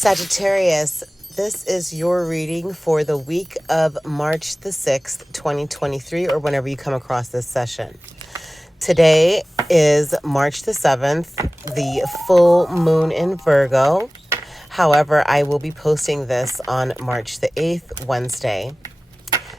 Sagittarius, this is your reading for the week of March the 6th, 2023, or whenever you come across this session. Today is March the 7th, the full moon in Virgo. However, I will be posting this on March the 8th, Wednesday.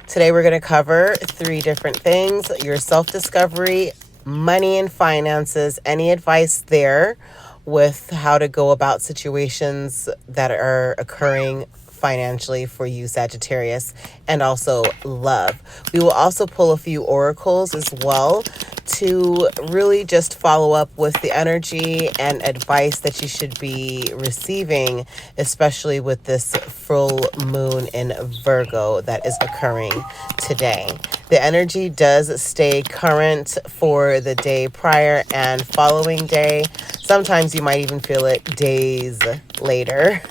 Today we're going to cover 3 different things: your self-discovery, money and finances, any advice there with how to go about situations that are occurring financially for you, Sagittarius, and also love. We will also pull a few oracles as well to really just follow up with the energy and advice that you should be receiving, especially with this full moon in Virgo that is occurring today. The energy does stay current for the day prior and following day. Sometimes you might even feel it days later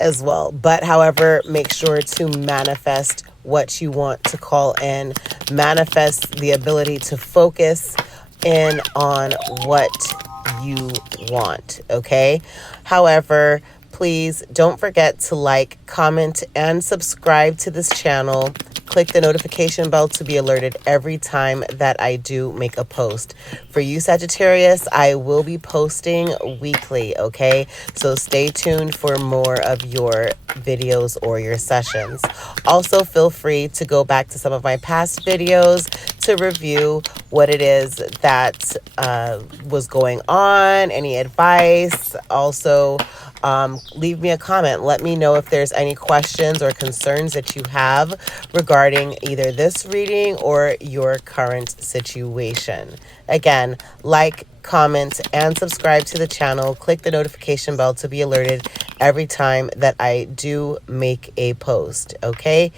as well. But however, make sure to manifest what you want to call in. Manifest the ability to focus in on what you want, okay? However, please don't forget to like, comment, and subscribe to this channel. Click the notification bell to be alerted every time that I do make a post. For you, Sagittarius, I will be posting weekly, okay? So stay tuned for more of your videos or your sessions. Also, feel free to go back to some of my past videos to review what it is that was going on, any advice. Also, leave me a comment. Let me know if there's any questions or concerns that you have regarding either this reading or your current situation. Again, like, comment, and subscribe to the channel. Click the notification bell to be alerted every time that I do make a post, okay?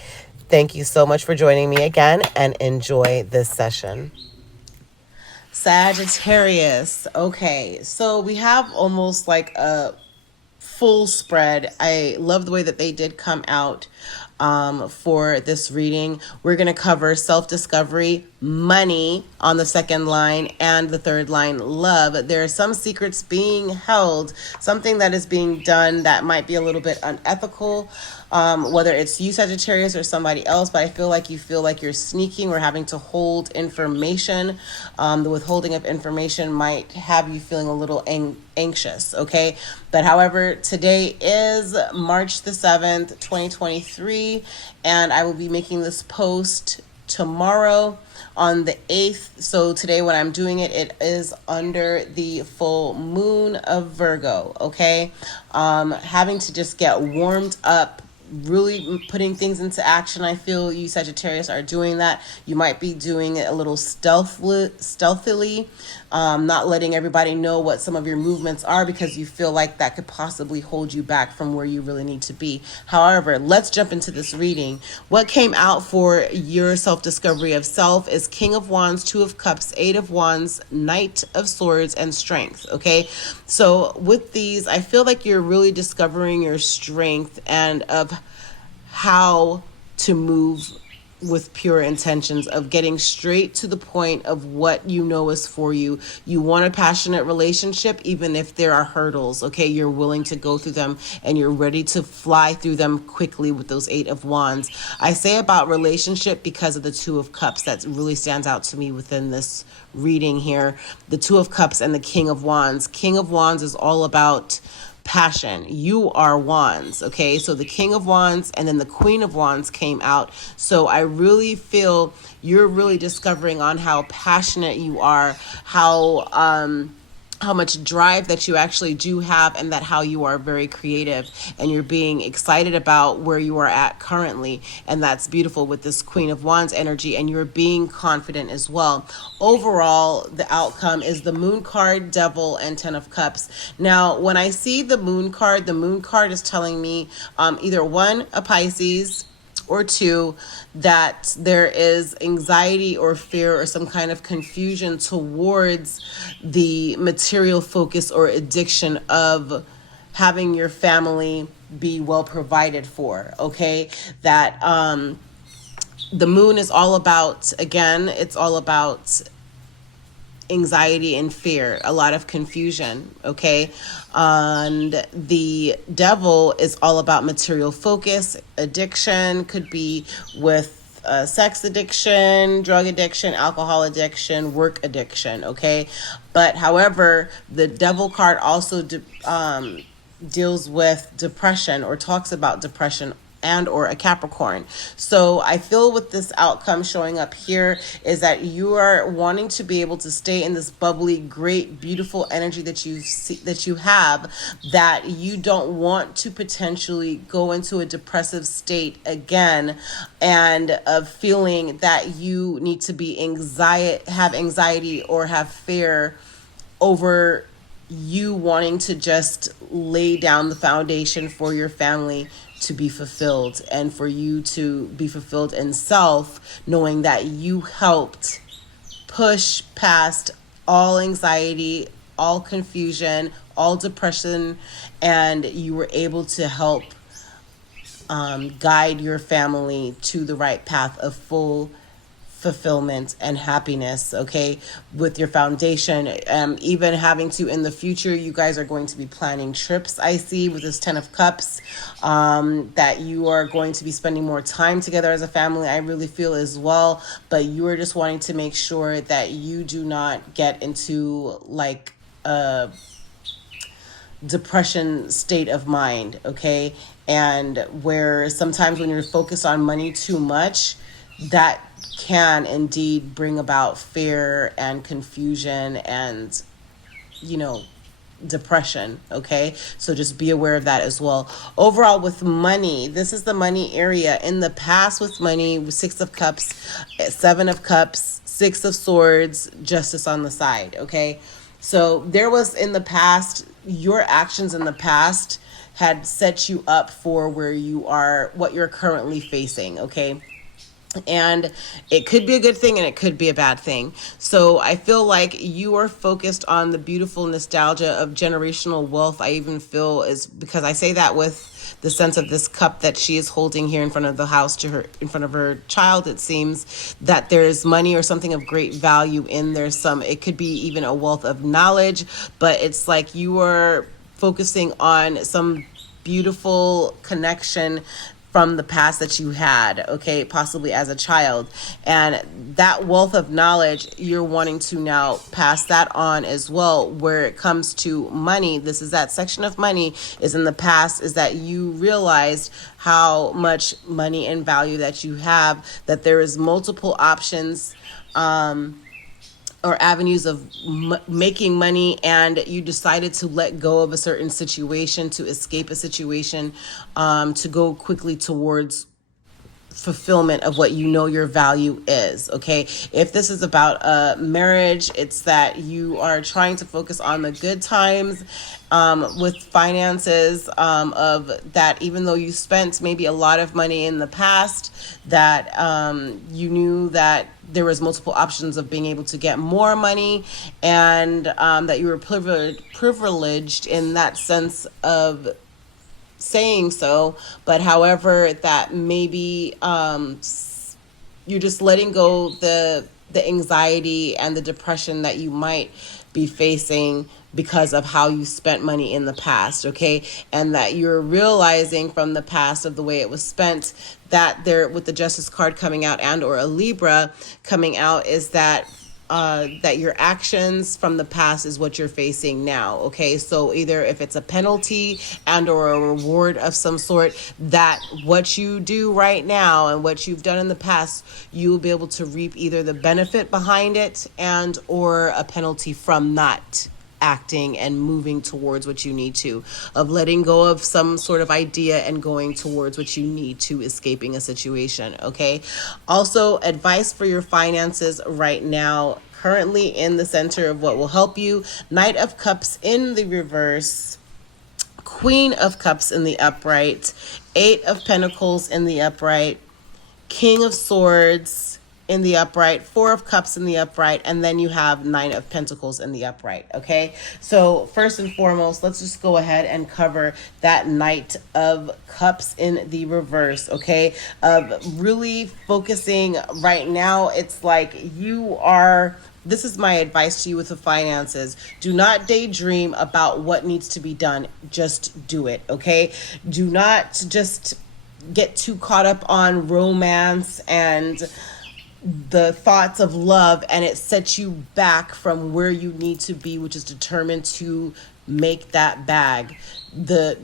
Thank you so much for joining me again, and enjoy this session. Sagittarius. Okay, so we have almost like a full spread. I love the way that they did come out for this reading. We're going to cover self-discovery, money on the second line, and the third line, love. There are some secrets being held, something that is being done that might be a little bit unethical, whether it's you, Sagittarius, or somebody else, but I feel like you're sneaking or having to hold information. The withholding of information might have you feeling a little anxious, okay? But however, today is March the 7th, 2023, and I will be making this post tomorrow on the 8th. So today when I'm doing it, it is under the full moon of Virgo, okay? Having to just get warmed up, really putting things into action. I feel you, Sagittarius, are doing that. You might be doing it a little stealthily, not letting everybody know what some of your movements are, because you feel like that could possibly hold you back from where you really need to be. However, let's jump into this reading. What came out for your self-discovery of self is King of Wands, Two of Cups, Eight of Wands, Knight of Swords, and Strength, okay? So with these, I feel like you're really discovering your strength and of how to move with pure intentions, of getting straight to the point of what you know is for you. You want a passionate relationship, even if there are hurdles, okay? You're willing to go through them, and you're ready to fly through them quickly with those Eight of Wands. I say about relationship because of the Two of Cups. That really stands out to me within this reading here. The Two of Cups and the King of Wands. King of Wands is all about passion. You are Wands, okay? So the King of Wands and then the Queen of Wands came out. So I really feel you're really discovering on how passionate you are, how much drive that you actually do have, and that how you are very creative and you're being excited about where you are at currently. And that's beautiful with this Queen of Wands energy, and you're being confident as well. Overall, the outcome is the Moon card, Devil, and Ten of Cups. Now, when I see the Moon card is telling me either one, a Pisces, or two, that there is anxiety or fear or some kind of confusion towards the material focus or addiction of having your family be well provided for, okay? That the moon is all about, again, it's all about anxiety and fear, a lot of confusion, okay? And the devil is all about material focus, addiction, could be with sex addiction, drug addiction, alcohol addiction, work addiction, okay? But however, the devil card also deals with depression or talks about depression and or a Capricorn. So I feel with this outcome showing up here is that you are wanting to be able to stay in this bubbly, great, beautiful energy that you have, that you don't want to potentially go into a depressive state again, and of feeling that you need to be have anxiety or have fear over you wanting to just lay down the foundation for your family to be fulfilled, and for you to be fulfilled in self, knowing that you helped push past all anxiety, all confusion, all depression, and you were able to help guide your family to the right path of full fulfillment and happiness, okay, with your foundation. Even having to, in the future, you guys are going to be planning trips, I see, with this 10 of Cups, that you are going to be spending more time together as a family, I really feel as well. But you are just wanting to make sure that you do not get into like a depression state of mind, okay? And where sometimes when you're focused on money too much, that can indeed bring about fear and confusion and, depression, okay? So just be aware of that as well. Overall, with money, this is the money area. In the past with money, with 6 of Cups, 7 of Cups, 6 of Swords, Justice on the side, okay? So there was, in the past, your actions in the past had set you up for where you are, what you're currently facing, okay? And it could be a good thing and it could be a bad thing. So I feel like you are focused on the beautiful nostalgia of generational wealth. I even feel, is because I say that with the sense of this cup that she is holding here in front of the house to her, in front of her child. It seems that there's money or something of great value in there. It could be even a wealth of knowledge, but it's like you are focusing on some beautiful connection from the past that you had, okay, possibly as a child. And that wealth of knowledge, you're wanting to now pass that on as well. Where it comes to money, this is that section of money is in the past, is that you realized how much money and value that you have, that there is multiple options, or avenues of making money, and you decided to let go of a certain situation, to escape a situation, to go quickly towards fulfillment of what you know your value is, okay? If this is about a marriage, it's that you are trying to focus on the good times with finances, of that, even though you spent maybe a lot of money in the past, that you knew that there was multiple options of being able to get more money, and that you were privileged in that sense of saying so. But however, that maybe you're just letting go the anxiety and the depression that you might be facing because of how you spent money in the past, okay? And that you're realizing from the past of the way it was spent, that there, with the Justice card coming out and or a Libra coming out, is that that your actions from the past is what you're facing now, okay? So either if it's a penalty and or a reward of some sort, that what you do right now and what you've done in the past, you'll be able to reap either the benefit behind it and or a penalty from not acting and moving towards what you need to, of letting go of some sort of idea and going towards what you need to, escaping a situation, okay? Also, advice for your finances right now, currently in the center of what will help you: Knight of Cups in the reverse, Queen of Cups in the upright, 8 of Pentacles in the upright, King of Swords, in the upright, Four of Cups in the upright, and then you have Nine of Pentacles in the upright, okay? So first and foremost, let's just go ahead and cover that Knight of Cups in the reverse, okay? Of really focusing right now, it's like you are... This is my advice to you with the finances. Do not daydream about what needs to be done. Just do it, okay? Do not just get too caught up on romance and the thoughts of love, and it sets you back from where you need to be, which is determined to make that bag.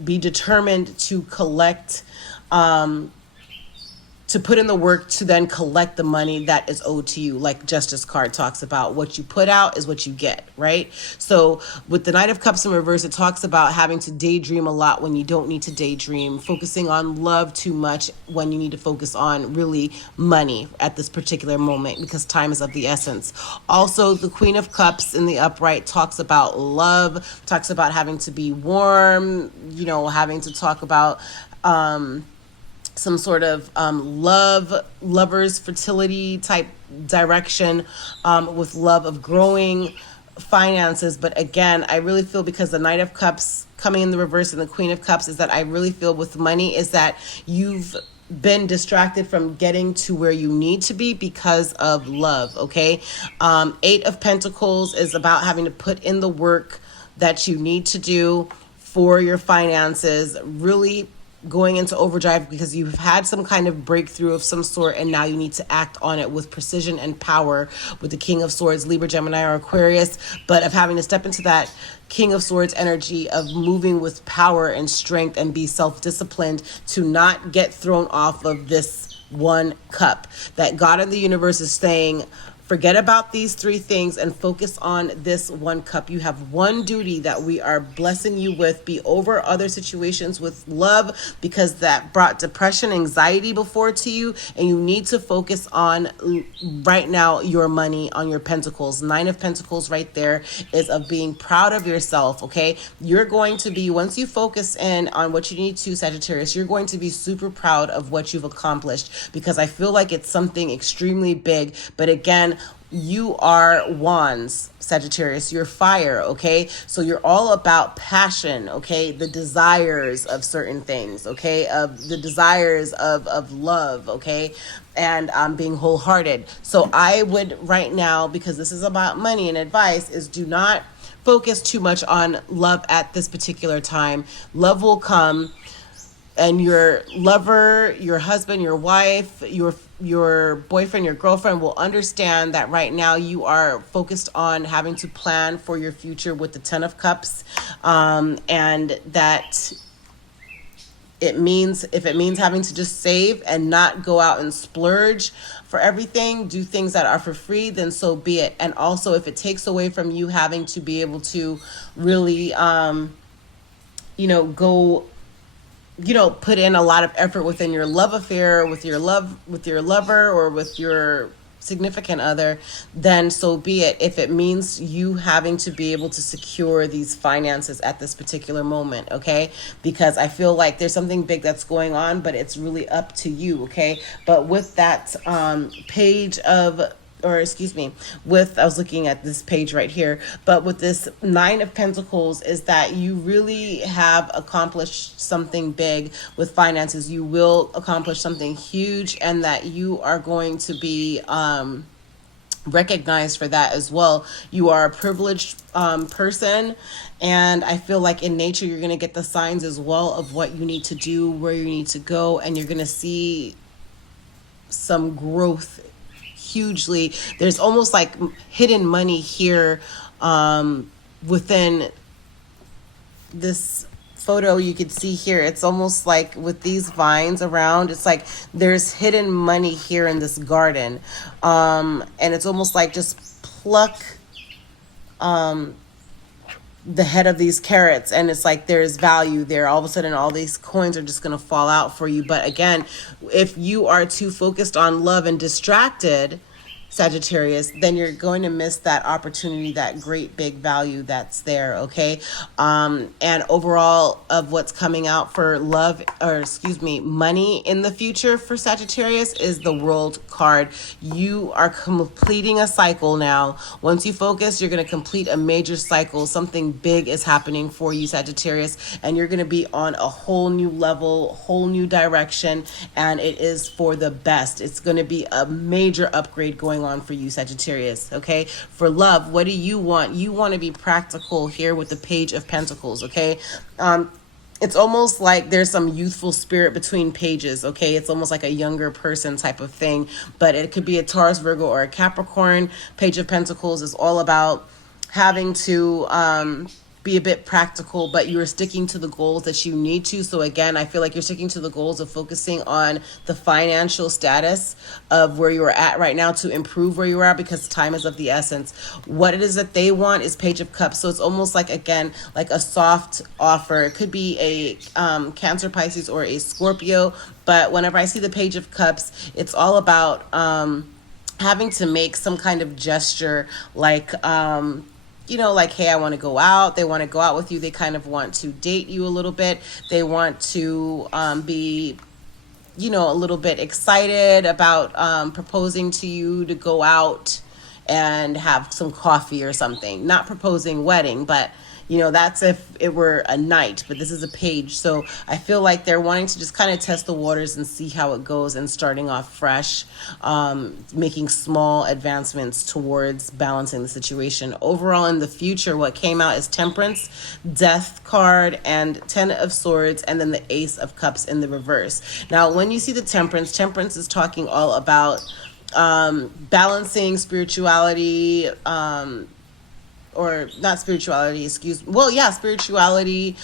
Be determined to collect, to put in the work to then collect the money that is owed to you. Like Justice card talks about, what you put out is what you get, right? So with the Knight of Cups in reverse, it talks about having to daydream a lot when you don't need to daydream, focusing on love too much when you need to focus on really money at this particular moment, because time is of the essence. Also, the Queen of Cups in the upright talks about love, talks about having to be warm, you know, having to talk about some sort of lovers, fertility type direction, with love of growing finances. But again, I really feel, because the Knight of Cups coming in the reverse and the Queen of Cups, is that I really feel with money is that you've been distracted from getting to where you need to be because of love, okay? Eight of Pentacles is about having to put in the work that you need to do for your finances, really going into overdrive because you've had some kind of breakthrough of some sort, and now you need to act on it with precision and power, with the King of Swords, Libra, Gemini, or Aquarius, but of having to step into that King of Swords energy of moving with power and strength and be self-disciplined to not get thrown off of this one cup. That God in the universe is saying, forget about these three things and focus on this one cup. You have one duty that we are blessing you with. Be over other situations with love, because that brought depression, anxiety before to you, and you need to focus on right now your money, on your pentacles. Nine of Pentacles right there is of being proud of yourself, okay? You're going to be, once you focus in on what you need to, Sagittarius, you're going to be super proud of what you've accomplished, because I feel like it's something extremely big. But again, you are wands, Sagittarius. You're fire, okay? So you're all about passion, okay? The desires of certain things, okay? Of the desires of love, okay? And being wholehearted. So I would right now, because this is about money and advice, is do not focus too much on love at this particular time. Love will come, and your lover, your husband, your wife, your boyfriend, your girlfriend will understand that right now you are focused on having to plan for your future with the Ten of Cups, and that it means, if it means having to just save and not go out and splurge for everything, do things that are for free, then so be it. And also, if it takes away from you having to be able to really, go, put in a lot of effort within your love affair, with your lover, or with your significant other, then so be it. If it means you having to be able to secure these finances at this particular moment, okay? Because I feel like there's something big that's going on, but it's really up to you, okay? But with that page of, I was looking at this page right here, but with this Nine of Pentacles is that you really have accomplished something big with finances. You will accomplish something huge, and that you are going to be recognized for that as well. You are a privileged person, and I feel like in nature you're going to get the signs as well of what you need to do, where you need to go, and you're going to see some growth hugely. There's almost like hidden money here within this photo. You could see here, it's almost like with these vines around, it's like there's hidden money here in this garden, and it's almost like just pluck the head of these carrots, and it's like there's value there. All of a sudden all these coins are just going to fall out for you. But again, if you are too focused on love and distracted, Sagittarius, then you're going to miss that opportunity, that great big value that's there, okay? And overall of what's coming out for love, or excuse me, money in the future for Sagittarius is the World card. You are completing a cycle now. Once you focus, you're going to complete a major cycle. Something big is happening for you, Sagittarius, and you're going to be on a whole new level, whole new direction, and it is for the best. It's going to be a major upgrade going on for you, Sagittarius, okay? For love, what do you want? You want to be practical here with the Page of Pentacles, okay? It's almost like there's some youthful spirit between pages, okay? It's almost like a younger person type of thing, but it could be a Taurus, Virgo, or a Capricorn. Page of Pentacles is all about having to be a bit practical, but you're sticking to the goals that you need to. So again, I feel like you're sticking to the goals of focusing on the financial status of where you're at right now to improve where you are, because time is of the essence. What it is that they want is Page of Cups. So it's almost like, again, like a soft offer. It could be a Cancer, Pisces, or a Scorpio, but whenever I see the Page of Cups, it's all about having to make some kind of gesture, like you know, like, hey, I want to go out. They want to go out with you. They kind of want to date you a little bit. They want to be, you know, a little bit excited about proposing to you to go out and have some coffee or something. Not proposing wedding, but you know, that's if it were a knight, but this is a page. So I feel like they're wanting to just kind of test the waters and see how it goes, and starting off fresh, making small advancements towards balancing the situation. Overall, in the future, what came out is Temperance, Death card, and 10 of Swords, and then the Ace of Cups in the reverse. Now, when you see the Temperance, Temperance is talking all about balancing spirituality, or not spirituality, spirituality,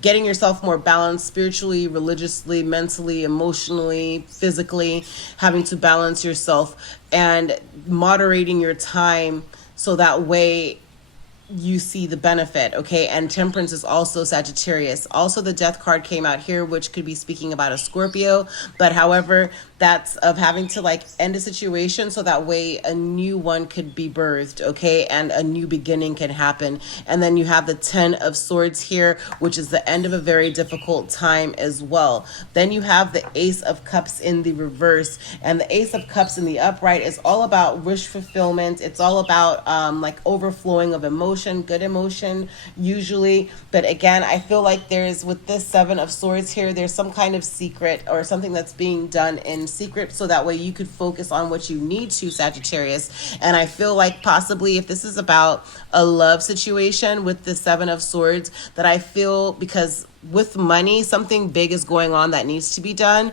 getting yourself more balanced spiritually, religiously, mentally, emotionally, physically, having to balance yourself and moderating your time so that way you see the benefit, okay? And Temperance is also Sagittarius. Also, the Death card came out here, which could be speaking about a Scorpio, but however, that's of having to like end a situation so that way a new one could be birthed, okay? And a new beginning can happen. And then you have the 10 of Swords here, which is the end of a very difficult time as well. Then you have the Ace of Cups in the reverse, and the Ace of Cups in the upright is all about wish fulfillment. It's all about like overflowing of emotion, good emotion usually. But again, I feel like there's, with this 7 of Swords here, there's some kind of secret or something that's being done in secret so that way you could focus on what you need to, Sagittarius. And I feel like possibly if this is about a love situation with the 7 of Swords, that I feel, because with money, something big is going on that needs to be done,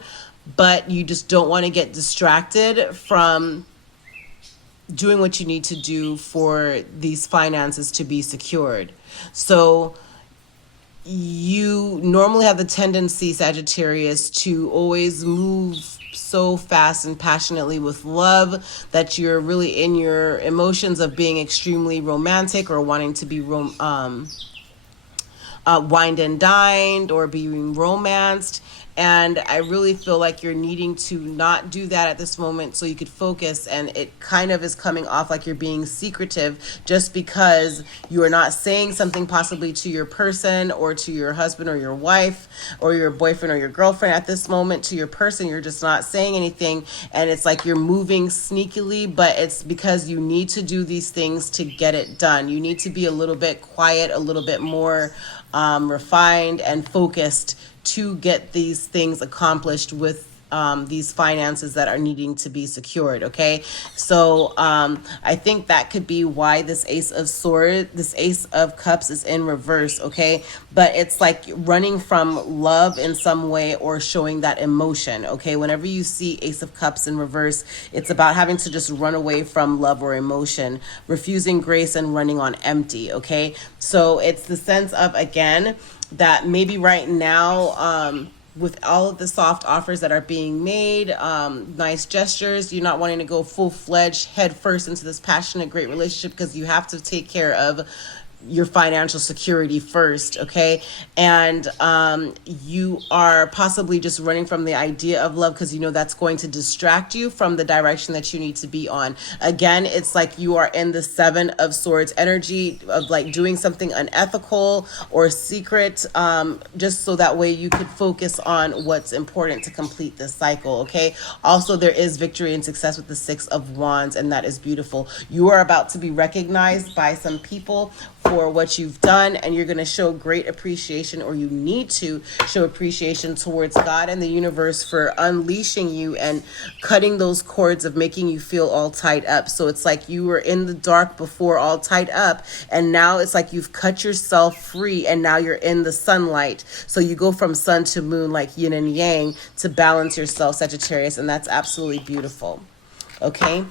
but you just don't want to get distracted from doing what you need to do for these finances to be secured. So you normally have the tendency, Sagittarius, to always move so fast and passionately with love that you're really in your emotions of being extremely romantic or wanting to be wined and dined or being romanced. And I really feel like you're needing to not do that at this moment so you could focus, and it kind of is coming off like you're being secretive just because you are not saying something possibly to your person or to your husband or your wife or your boyfriend or your girlfriend at this moment. To your person, you're just not saying anything, and it's like you're moving sneakily, but it's because you need to do these things to get it done. You need to be a little bit quiet, a little bit more refined and focused to get these things accomplished with these finances that are needing to be secured, okay? So I think that could be why this Ace of Cups is in reverse, okay? But it's like running from love in some way or showing that emotion, okay? Whenever you see Ace of Cups in reverse, it's about having to just run away from love or emotion, refusing grace and running on empty, okay? So it's the sense of, again, that maybe right now, with all of the soft offers that are being made, nice gestures, you're not wanting to go full-fledged head first into this passionate, great relationship because you have to take care of your financial security first, okay? And you are possibly just running from the idea of love because you know that's going to distract you from the direction that you need to be on. Again, it's like you are in the Seven of Swords energy of like doing something unethical or secret, just so that way you could focus on what's important to complete this cycle, okay? Also, there is victory and success with the Six of Wands, and that is beautiful. You are about to be recognized by some people for what you've done, and you're going to show great appreciation, or you need to show appreciation towards God and the universe for unleashing you and cutting those cords of making you feel all tied up. So it's like you were in the dark before, all tied up, and now it's like you've cut yourself free and now you're in the sunlight. So you go from sun to moon, like yin and yang, to balance yourself, Sagittarius, and that's absolutely beautiful. Okay,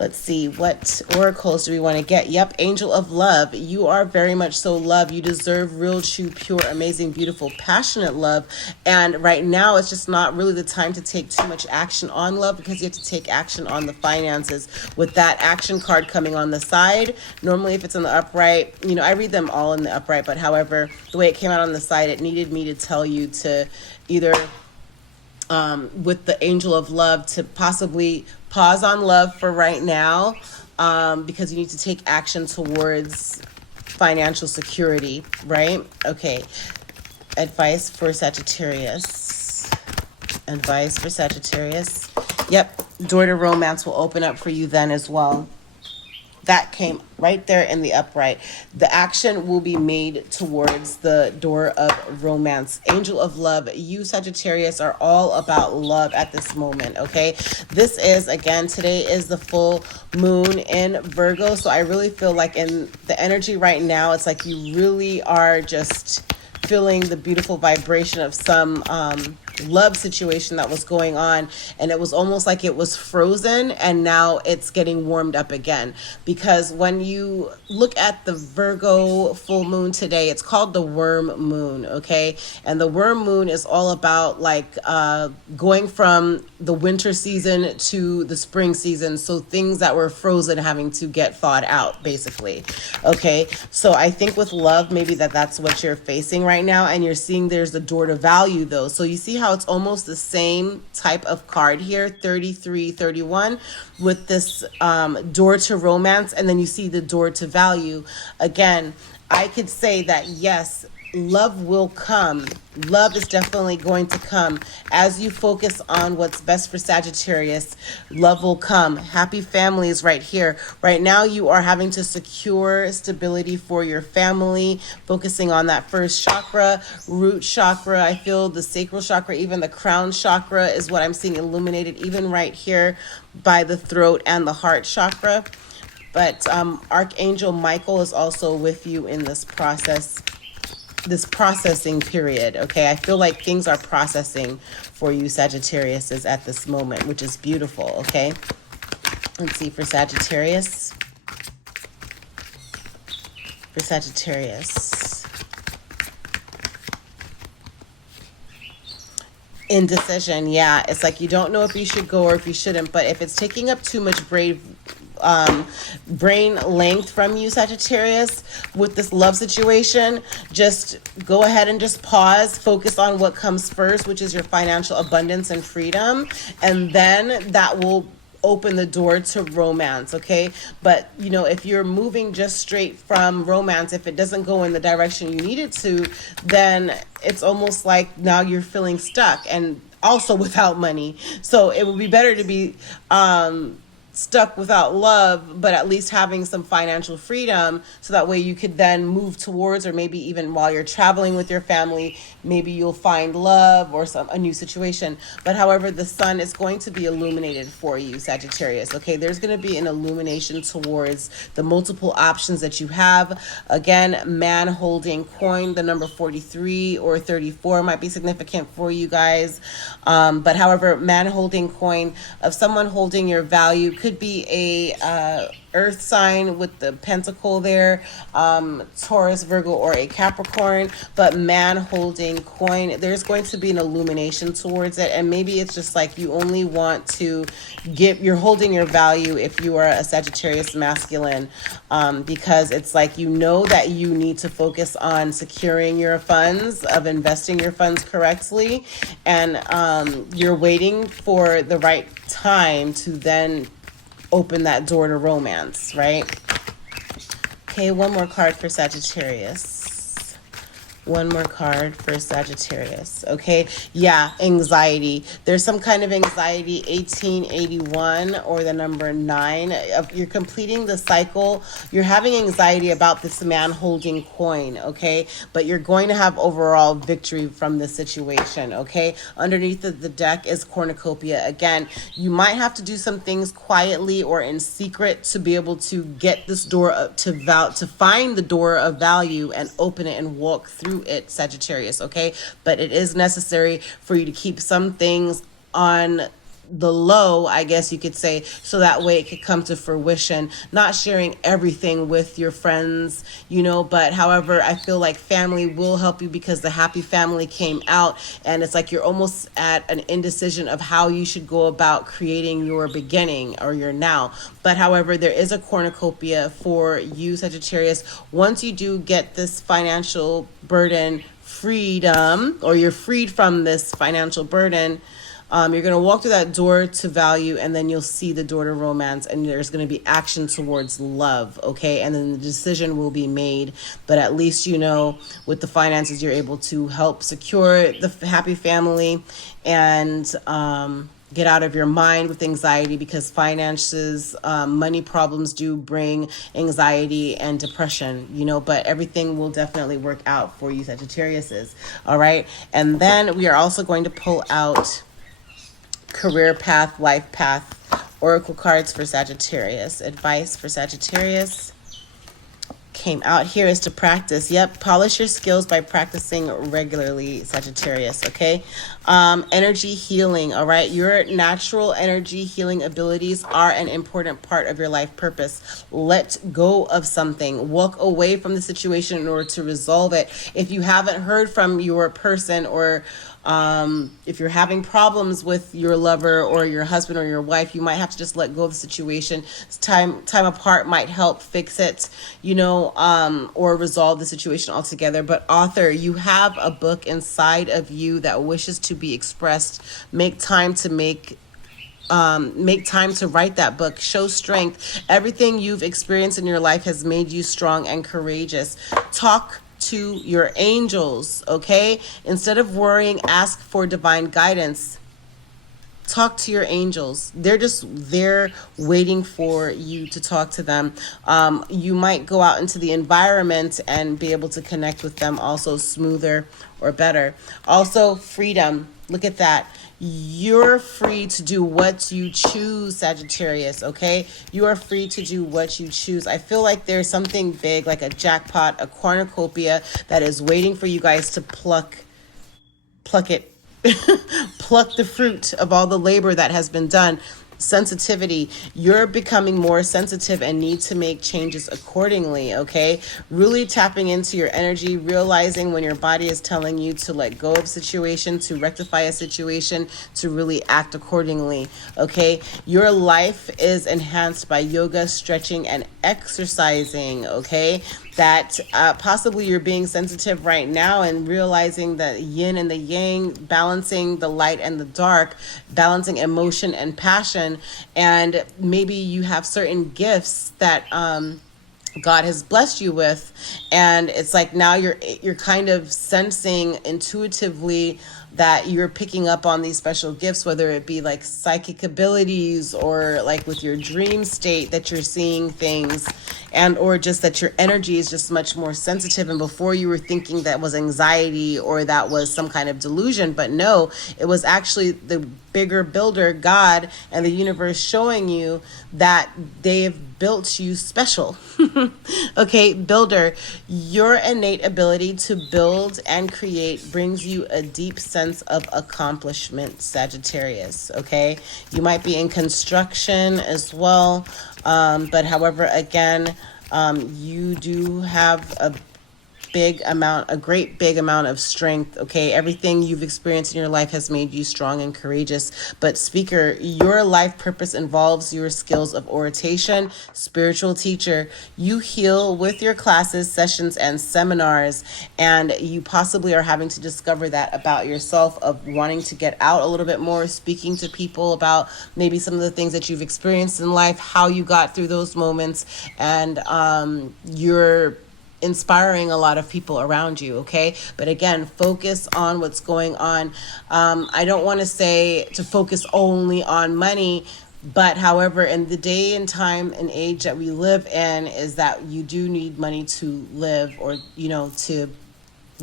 let's see, what oracles do we want to get? Yep, Angel of Love. You are very much so love. You deserve real, true, pure, amazing, beautiful, passionate love. And right now, it's just not really the time to take too much action on love, because you have to take action on the finances. With that action card coming on the side, normally if it's in the upright, you know, I read them all in the upright, but however, the way it came out on the side, it needed me to tell you to either with the Angel of Love to possibly pause on love for right now, because you need to take action towards financial security, right? Okay. Advice for Sagittarius. Advice for Sagittarius. Yep. Door to romance will open up for you then as well. That came right there in the upright. The action will be made towards the door of romance. Angel of Love, you Sagittarius are all about love at this moment, okay? This is, again, today is the full moon in Virgo. So I really feel like in the energy right now, it's like you really are just feeling the beautiful vibration of some love situation that was going on, and it was almost like it was frozen and now it's getting warmed up again. Because when you look at the Virgo full moon today, it's called the worm moon, okay? And the worm moon is all about like going from the winter season to the spring season, so things that were frozen having to get thawed out, basically, okay? So I think with love, maybe that's what you're facing right now, and you're seeing there's the door to value though. So you see how it's almost the same type of card here, 33, 31, with this door to romance, and then you see the door to value. Again, I could say that yes, love will come. Love is definitely going to come. As you focus on what's best for Sagittarius, love will come. Happy families right here. Right now, you are having to secure stability for your family, focusing on that first chakra, root chakra. I feel the sacral chakra, even the crown chakra is what I'm seeing illuminated, even right here by the throat and the heart chakra. But Archangel Michael is also with you in this process, this processing period, okay? I feel like things are processing for you Sagittarius is at this moment, which is beautiful, okay? Let's see for Sagittarius. For Sagittarius. Indecision, yeah. It's like you don't know if you should go or if you shouldn't, but if it's taking up too much brain length from you Sagittarius with this love situation, just go ahead and just pause, focus on what comes first, which is your financial abundance and freedom, and then that will open the door to romance, okay? But you know, if you're moving just straight from romance, if it doesn't go in the direction you need it to, then it's almost like now you're feeling stuck and also without money. So it would be better to be stuck without love, but at least having some financial freedom, so that way you could then move towards, or maybe even while you're traveling with your family, maybe you'll find love or a new situation. But however, the sun is going to be illuminated for you Sagittarius, okay? There's going to be an illumination towards the multiple options that you have. Again, man holding coin, the number 43 or 34 might be significant for you guys. But however, man holding coin of someone holding your value could be a earth sign with the pentacle there, Taurus, Virgo, or a Capricorn, but man holding coin, there's going to be an illumination towards it. And maybe it's just like you only want to you're holding your value if you are a Sagittarius masculine, because it's like, you know, that you need to focus on securing your funds, of investing your funds correctly, and you're waiting for the right time to then open that door to romance, right? Okay, one more card for Sagittarius. One more card for Sagittarius. Okay, yeah, anxiety. There's some kind of anxiety, 1881 or the number 9. You're completing the cycle. You're having anxiety about this man holding coin, okay? But you're going to have overall victory from this situation, okay? Underneath the deck is cornucopia. Again, you might have to do some things quietly or in secret to be able to get this door up to find the door of value and open it and walk through it, Sagittarius, okay? But it is necessary for you to keep some things on the low, I guess you could say, so that way it could come to fruition. Not sharing everything with your friends, you know, but however, I feel like family will help you, because the happy family came out, and it's like you're almost at an indecision of how you should go about creating your beginning or your now. But however, there is a cornucopia for you, Sagittarius. Once you do get this financial burden freedom, or you're freed from this financial burden, you're going to walk through that door to value, and then you'll see the door to romance, and there's going to be action towards love, okay? And then the decision will be made, but at least, you know, with the finances, you're able to help secure the happy family and get out of your mind with anxiety, because finances, money problems do bring anxiety and depression, you know, but everything will definitely work out for you, Sagittariuses, all right? And then we are also going to pull out career path, life path, oracle cards for Sagittarius. Advice for Sagittarius came out here is to practice. Yep, polish your skills by practicing regularly, Sagittarius, okay? Energy healing, all right? Your natural energy healing abilities are an important part of your life purpose. Let go of something. Walk away from the situation in order to resolve it. If you haven't heard from your person, or if you're having problems with your lover or your husband or your wife, you might have to just let go of the situation. Time apart might help fix it, you know, or resolve the situation altogether. But author, you have a book inside of you that wishes to be expressed. Make time to write that book. Show strength. Everything you've experienced in your life has made you strong and courageous. Talk to your angels, okay? Instead of worrying, ask for divine guidance. Talk to your angels. They're just there waiting for you to talk to them. You might go out into the environment and be able to connect with them also smoother or better. Also, freedom. Look at that. You're free to do what you choose, Sagittarius, okay? You are free to do what you choose. I feel like there's something big, like a jackpot, a cornucopia, that is waiting for you guys to pluck it. Pluck the fruit of all the labor that has been done. Sensitivity. You're becoming more sensitive and need to make changes accordingly, okay? Really tapping into your energy, realizing when your body is telling you to let go of a situation, to rectify a situation, to really act accordingly, okay? Your life is enhanced by yoga, stretching, and exercising, okay? That possibly you're being sensitive right now and realizing the yin and the yang, balancing the light and the dark, balancing emotion and passion. And maybe you have certain gifts that God has blessed you with, and it's like now you're kind of sensing intuitively that you're picking up on these special gifts, whether it be like psychic abilities or like with your dream state that you're seeing things, and or just that your energy is just much more sensitive. And before you were thinking that was anxiety or that was some kind of delusion, but no, it was actually the bigger builder, God, and the universe showing you that they've built you special. Okay, builder, your innate ability to build and create brings you a deep sense of accomplishment, Sagittarius. Okay, you might be in construction as well, but however, again, you do have a great big amount of strength. Okay, everything you've experienced in your life has made you strong and courageous. But speaker, your life purpose involves your skills of oration, spiritual teacher. You heal with your classes, sessions, and seminars, and you possibly are having to discover that about yourself, of wanting to get out a little bit more, speaking to people about maybe some of the things that you've experienced in life, how you got through those moments, and you're inspiring a lot of people around you. Okay, but again, focus on what's going on. I don't want to say to focus only on money, but however, in the day and time and age that we live in, is that you do need money to live, or to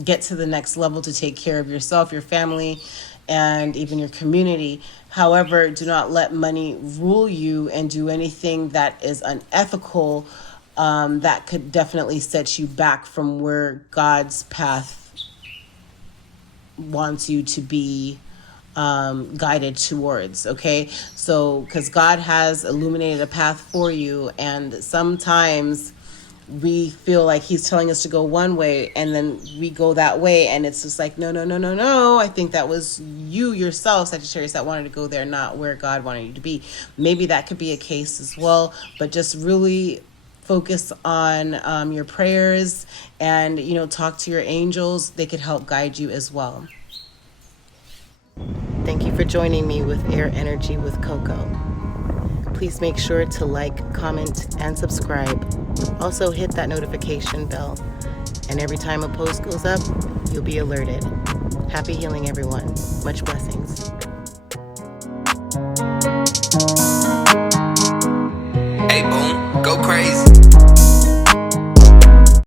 get to the next level, to take care of yourself, your family, and even your community. However, do not let money rule you and do anything that is unethical. That could definitely set you back from where God's path wants you to be guided towards. Okay, so because God has illuminated a path for you, and sometimes we feel like he's telling us to go one way, and then we go that way, and it's just like, no, no, no, no, no. I think that was you yourself, Sagittarius, that wanted to go there, not where God wanted you to be. Maybe that could be a case as well, but just really focus on your prayers, and talk to your angels. They could help guide you as well. Thank you for joining me with Air Energy with Coco. Please make sure to like, comment, and subscribe. Also hit that notification bell, and every time a post goes up, you'll be alerted. Happy healing, everyone. Much blessings. Hey, boom, go crazy.